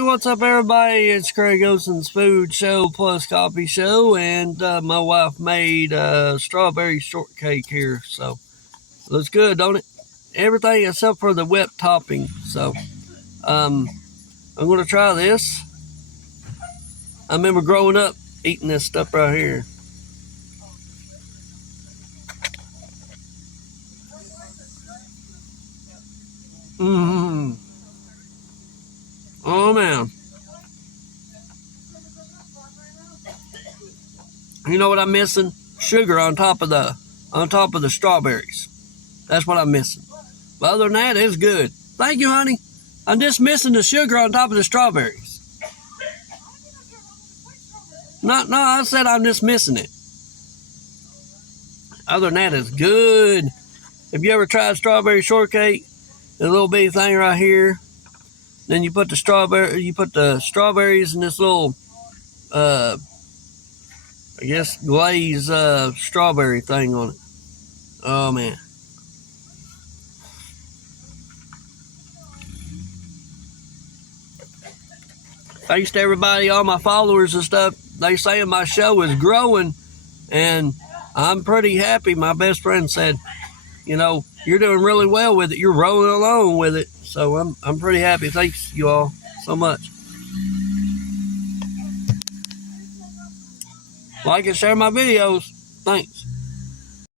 Hey, what's up, everybody? It's Craig Gholson's Food Show plus Coffee Show, and my wife made strawberry shortcake here, so looks good, don't it? Everything except for the whipped topping. So I'm gonna try this. I remember growing up eating this stuff right here. Mmm. Oh man. You know what I'm missing? Sugar on top of the strawberries. That's what I'm missing. But other than that, it's good. Thank you, honey. I'm just missing the sugar on top of the strawberries. No, I said I'm just missing it. Other than that, it's good. Have you ever tried strawberry shortcake? The little bitty thing right here. Then you put the strawberries in this little I guess glazed strawberry thing on it. Oh man. Thanks to everybody, all my followers and stuff. They saying my show is growing, and I'm pretty happy. My best friend said, you know, you're doing really well with it. You're rolling along with it. So I'm pretty happy. Thanks you all so much. Like and share my videos. Thanks.